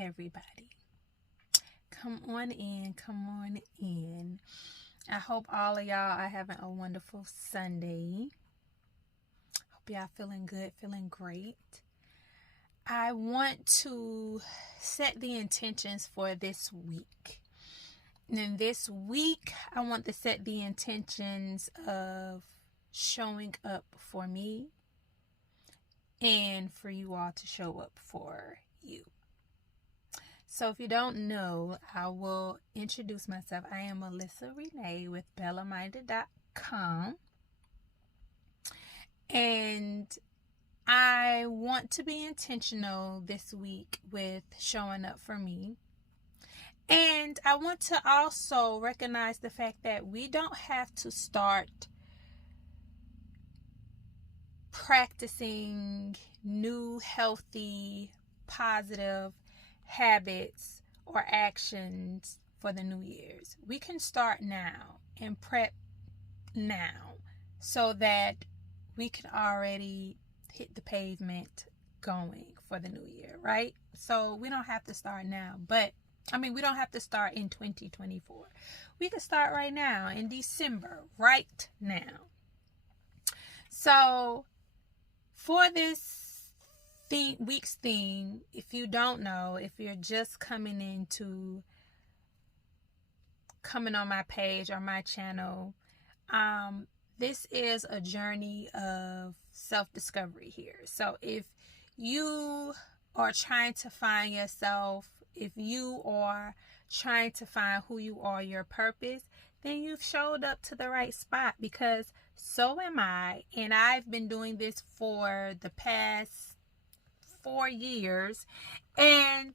everybody. Come on in, come on in. I hope all of y'all are having a wonderful Sunday. Hope y'all feeling good, feeling great. I want to set the intentions for this week. And this week, I want to set the intentions of showing up for me and for you all to show up for you. So if you don't know, I will introduce myself. I am Alyssa Renee with BellaMinded.com. And I want to be intentional this week with showing up for me. And I want to also recognize the fact that we don't have to start practicing new, healthy, positive habits or actions for the New Year's. We can start now and prep now so that we can already hit the pavement going for the new year, right? So we don't have to start now, we don't have to start in 2024. We can start right now in December, right now. So for this week's theme, if you don't know, if you're just coming on my page or my channel, this is a journey of self-discovery here. So if you are trying to find yourself, if you are trying to find who you are, your purpose, then you've showed up to the right spot, because so am I. And I've been doing this for the past 4 years and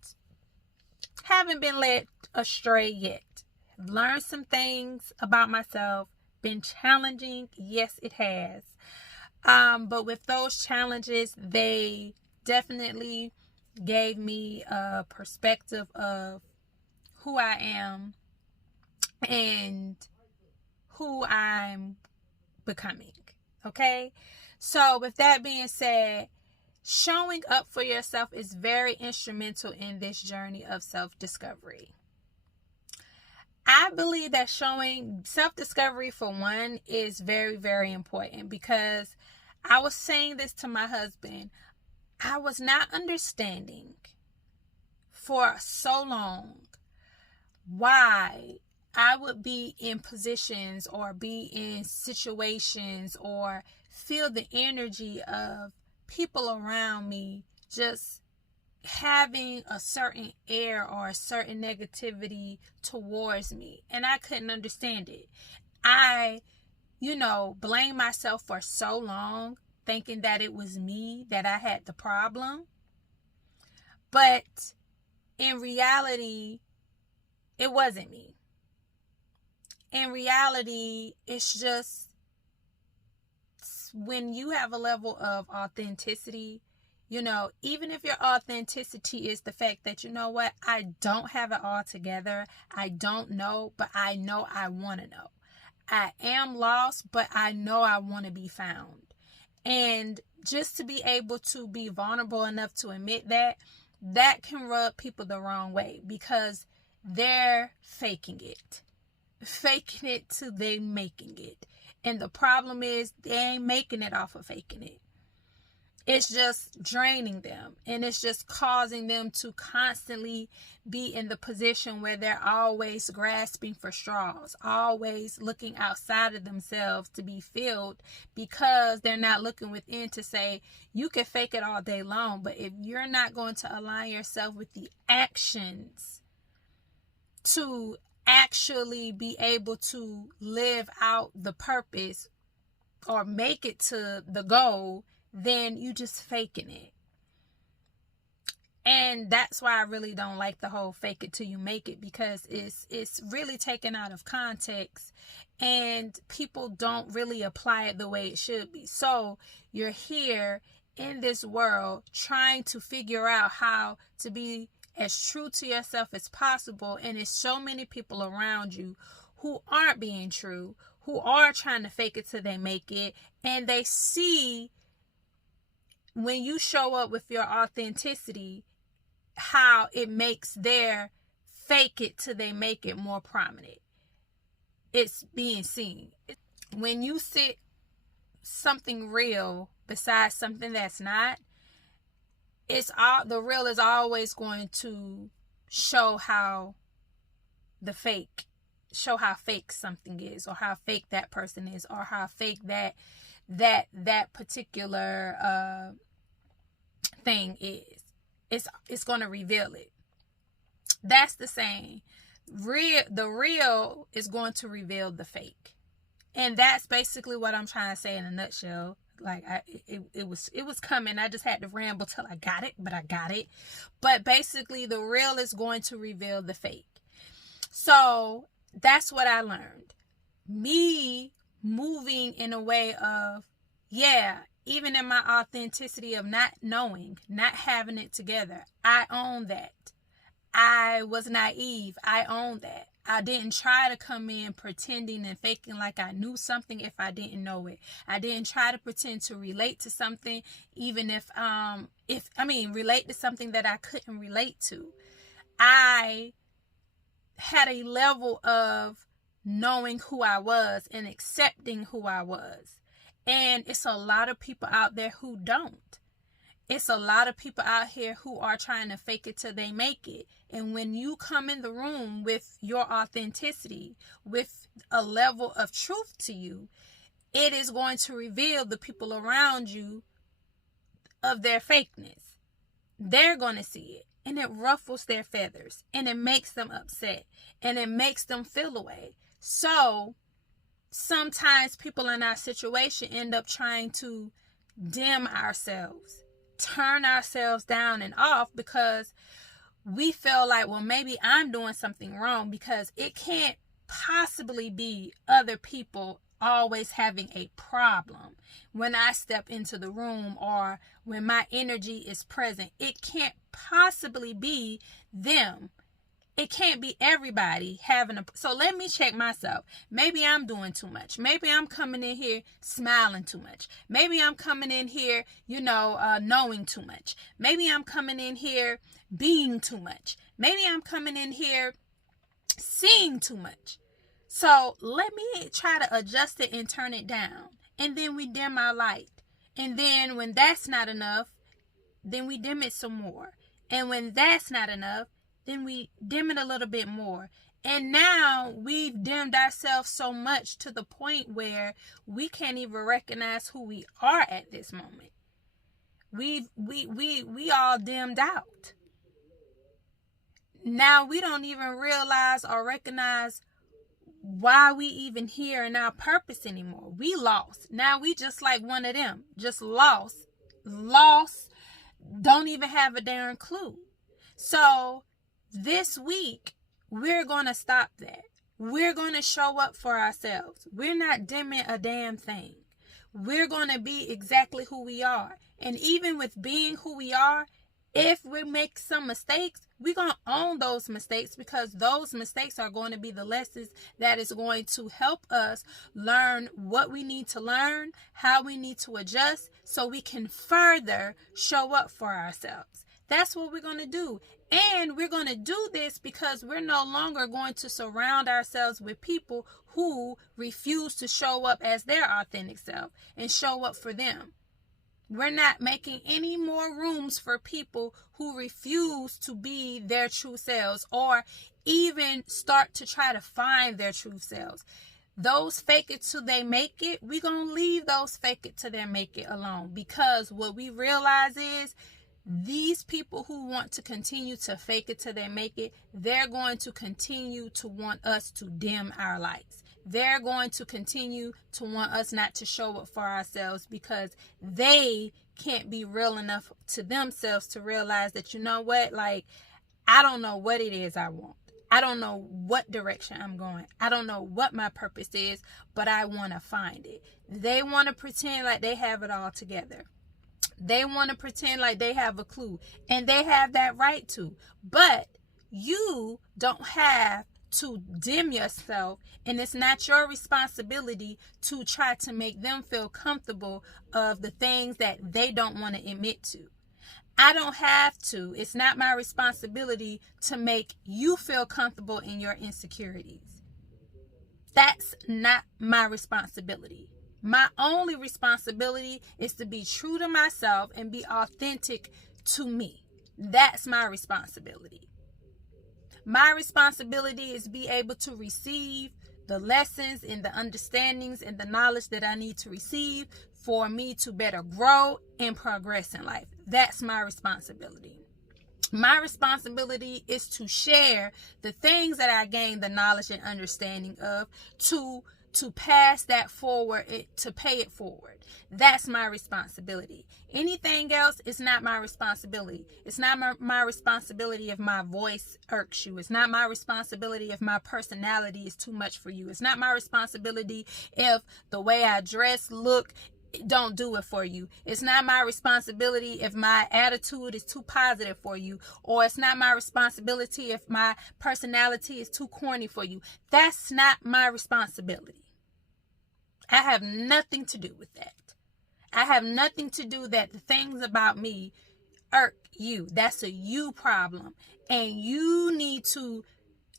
haven't been led astray yet. I've learned some things about myself. Been challenging, yes it has. But with those challenges, they definitely gave me a perspective of who I am and who I'm becoming. Okay? So with that being said, showing up for yourself is very instrumental in this journey of self-discovery. I believe that showing self-discovery, for one, is very, very important, because I was saying this to my husband. I was not understanding for so long why I would be in positions or be in situations or feel the energy of people around me just having a certain air or a certain negativity towards me, and I couldn't understand it. I blame myself for so long, thinking that it was me, that I had the problem. But in reality, it wasn't me. In reality, it's just when you have a level of authenticity, even if your authenticity is the fact that, I don't have it all together. I don't know, but I know I want to know. I am lost, but I know I want to be found. And just to be able to be vulnerable enough to admit that can rub people the wrong way, because they're faking it till they making it. And the problem is, they ain't making it off of faking it. It's just draining them, and it's just causing them to constantly be in the position where they're always grasping for straws, always looking outside of themselves to be filled, because they're not looking within to say, you can fake it all day long, but if you're not going to align yourself with the actions to actually be able to live out the purpose or make it to the goal, then you just faking it. And that's why I really don't like the whole fake it till you make it, because it's really taken out of context and people don't really apply it the way it should be. So you're here in this world trying to figure out how to be as true to yourself as possible, and there's so many people around you who aren't being true, who are trying to fake it till they make it, and they see when you show up with your authenticity, how it makes their fake it till they make it more prominent. It's being seen. When you sit something real besides something that's not, it's all, the real is always going to show how fake something is, or how fake that person is, or how fake that particular thing is. It's going to reveal it. That's the saying. The real is going to reveal the fake. And that's basically what I'm trying to say in a nutshell. Like, it was coming. I just had to ramble till I got it, but I got it. But basically, the real is going to reveal the fake. So that's what I learned. Me moving in a way of, yeah, even in my authenticity of not knowing, not having it together, I own that. I was naive. I own that. I didn't try to come in pretending and faking like I knew something if I didn't know it. I didn't try to pretend to relate to something, even if relate to something that I couldn't relate to. I had a level of knowing who I was and accepting who I was. And it's a lot of people out there who don't. It's a lot of people out here who are trying to fake it till they make it. And when you come in the room with your authenticity, with a level of truth to you, it is going to reveal the people around you of their fakeness. They're going to see it. And it ruffles their feathers. And it makes them upset. And it makes them feel away. So sometimes people in our situation end up trying to dim ourselves, turn ourselves down and off, because we feel like, well, maybe I'm doing something wrong, because it can't possibly be other people always having a problem when I step into the room or when my energy is present. It can't possibly be them. It can't be everybody having a... So let me check myself. Maybe I'm doing too much. Maybe I'm coming in here smiling too much. Maybe I'm coming in here, knowing too much. Maybe I'm coming in here being too much. Maybe I'm coming in here seeing too much. So let me try to adjust it and turn it down. And then we dim our light. And then when that's not enough, then we dim it some more. And when that's not enough, then we dim it a little bit more. And now we've dimmed ourselves so much to the point where we can't even recognize who we are at this moment. We all dimmed out. Now we don't even realize or recognize why we even here and our purpose anymore. We lost. Now we just like one of them. Just lost. Don't even have a darn clue. So this week, we're going to stop that. We're going to show up for ourselves. We're not dimming a damn thing. We're going to be exactly who we are. And even with being who we are, if we make some mistakes, we're going to own those mistakes, because those mistakes are going to be the lessons that is going to help us learn what we need to learn, how we need to adjust, so we can further show up for ourselves. That's what we're going to do. And we're going to do this because we're no longer going to surround ourselves with people who refuse to show up as their authentic self and show up for them. We're not making any more rooms for people who refuse to be their true selves, or even start to try to find their true selves. Those fake it till they make it, we're going to leave those fake it till they make it alone. Because what we realize is, these people who want to continue to fake it till they make it, they're going to continue to want us to dim our lights. They're going to continue to want us not to show up for ourselves, because they can't be real enough to themselves to realize that, you know what, like, I don't know what it is I want. I don't know what direction I'm going. I don't know what my purpose is, but I want to find it. They want to pretend like they have it all together. They want to pretend like they have a clue, and they have that right to. But you don't have to dim yourself, and it's not your responsibility to try to make them feel comfortable of the things that they don't want to admit to. I don't have to. It's not my responsibility to make you feel comfortable in your insecurities. That's not my responsibility. My only responsibility is to be true to myself and be authentic to me. That's my responsibility. My responsibility is be able to receive the lessons and the understandings and the knowledge that I need to receive for me to better grow and progress in life. That's my responsibility. My responsibility is to share the things that I gained the knowledge and understanding of, to pass that forward, to pay it forward. That's my responsibility. Anything else is not my responsibility. It's not my responsibility if my voice irks you. It's not my responsibility if my personality is too much for you. It's not my responsibility if the way I dress, look, don't do it for you. It's not my responsibility if my attitude is too positive for you, or it's not my responsibility if my personality is too corny for you. That's not my responsibility. I have nothing to do with that. I have nothing to do that the things about me irk you. That's a you problem. And you need to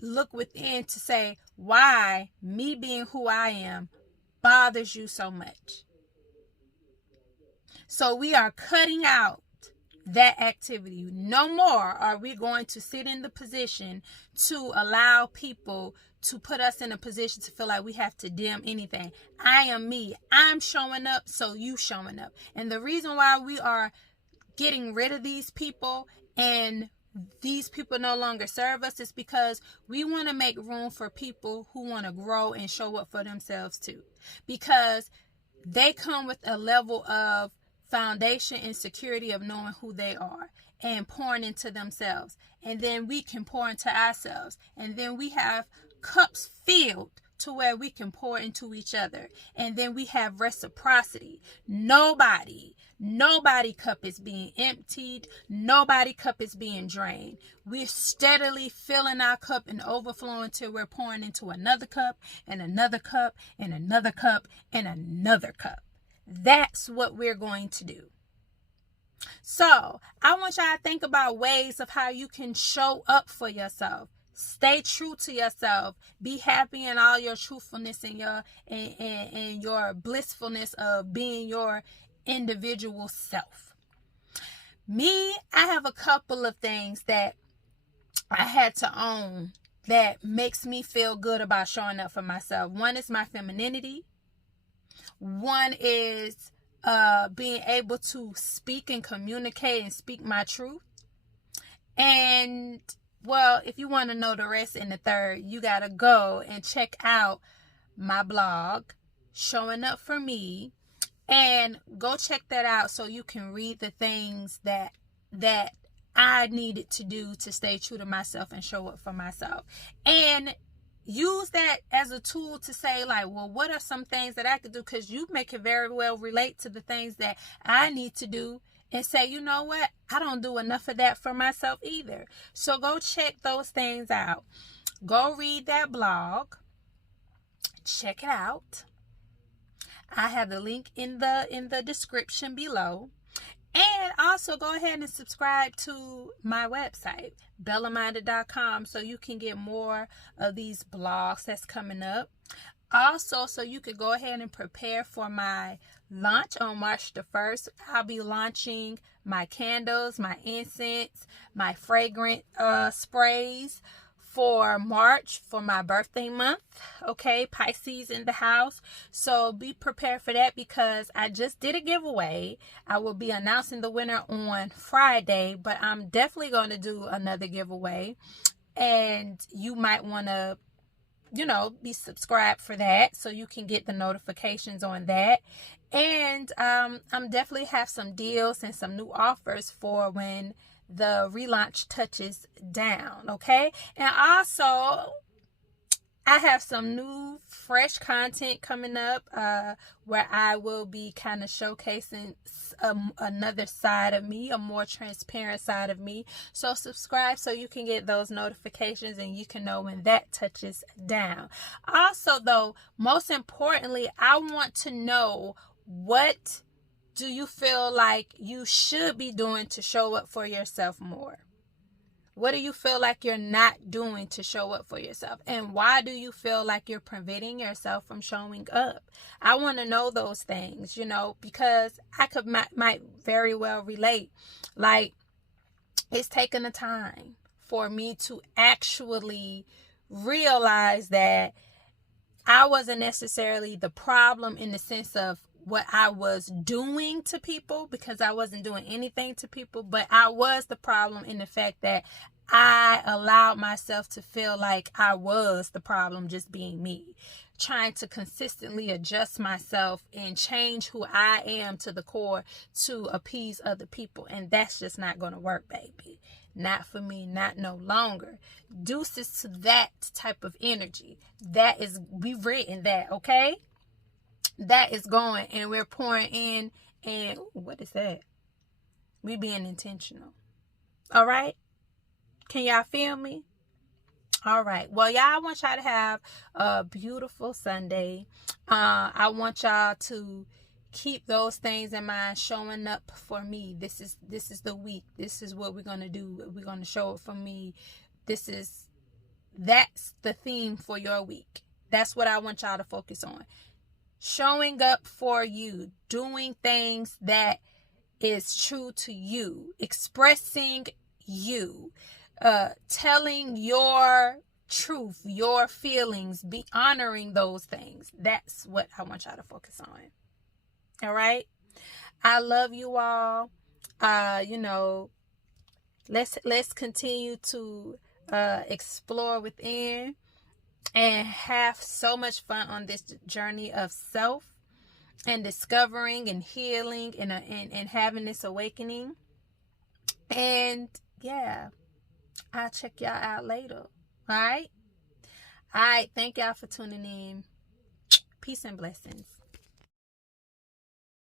look within to say why me being who I am bothers you so much. So we are cutting out that activity. No more are we going to sit in the position to allow people to put us in a position to feel like we have to dim anything. I am me. I'm showing up, so you showing up. And the reason why we are getting rid of these people and these people no longer serve us is because we want to make room for people who want to grow and show up for themselves too. Because they come with a level of foundation and security of knowing who they are and pouring into themselves. And then we can pour into ourselves. And then we have cups filled to where we can pour into each other. And then we have reciprocity. Nobody cup is being emptied. Nobody cup is being drained. We're steadily filling our cup and overflowing till we're pouring into another cup and another cup and another cup and another cup. That's what we're going to do. So I want y'all to think about ways of how you can show up for yourself. Stay true to yourself. Be happy in all your truthfulness and your blissfulness of being your individual self. Me, I have a couple of things that I had to own that makes me feel good about showing up for myself. One is my femininity. One is being able to speak and communicate and speak my truth. And, well, if you want to know the rest in the third, you got to go and check out my blog, Showing Up For Me, and go check that out so you can read the things that I needed to do to stay true to myself and show up for myself. And use that as a tool to say, like, well, what are some things that I could do? Because you make it very well relate to the things that I need to do and say, you know what? I don't do enough of that for myself either. So go check those things out. Go read that blog. Check it out. I have the link in the description below. And also go ahead and subscribe to my website, bellaminded.com, so you can get more of these blogs that's coming up. Also, so you could go ahead and prepare for my launch on March the 1st. I'll be launching my candles, my incense, my fragrant sprays for March, for my birthday month. Okay, Pisces in the house. So be prepared for that because I just did a giveaway. I will be announcing the winner on Friday, but I'm definitely going to do another giveaway. And you might want to, be subscribed for that so you can get the notifications on that. And I'm definitely have some deals and some new offers for when the relaunch touches down. Okay, and also I have some new fresh content coming up where I will be kind of showcasing another side of me, a more transparent side of me. So subscribe so you can get those notifications and you can know when that touches down. Also, though, most importantly, I want to know what do you feel like you should be doing to show up for yourself more? What do you feel like you're not doing to show up for yourself? And why do you feel like you're preventing yourself from showing up? I want to know those things, because I might very well relate. Like, it's taken the time for me to actually realize that I wasn't necessarily the problem in the sense of what I was doing to people, because I wasn't doing anything to people, but I was the problem in the fact that I allowed myself to feel like I was the problem just being me, trying to consistently adjust myself and change who I am to the core to appease other people. And that's just not going to work, baby. Not for me, not no longer. Deuces to that type of energy. We've written that, okay? That is going, and we're pouring in, and what is that? We being intentional. All right? Can y'all feel me? All right. Well, y'all, I want y'all to have a beautiful Sunday. I want y'all to keep those things in mind, showing up for me. This is the week. This is what we're going to do. We're going to show up for me. That's the theme for your week. That's what I want y'all to focus on. Showing up for you, doing things that is true to you, expressing you, telling your truth, your feelings, be honoring those things. That's what I want y'all to focus on. All right. I love you all. Let's continue to explore within and have so much fun on this journey of self and discovering and healing and having this awakening. And yeah, I'll check y'all out later. All right. Thank y'all for tuning in. Peace and blessings.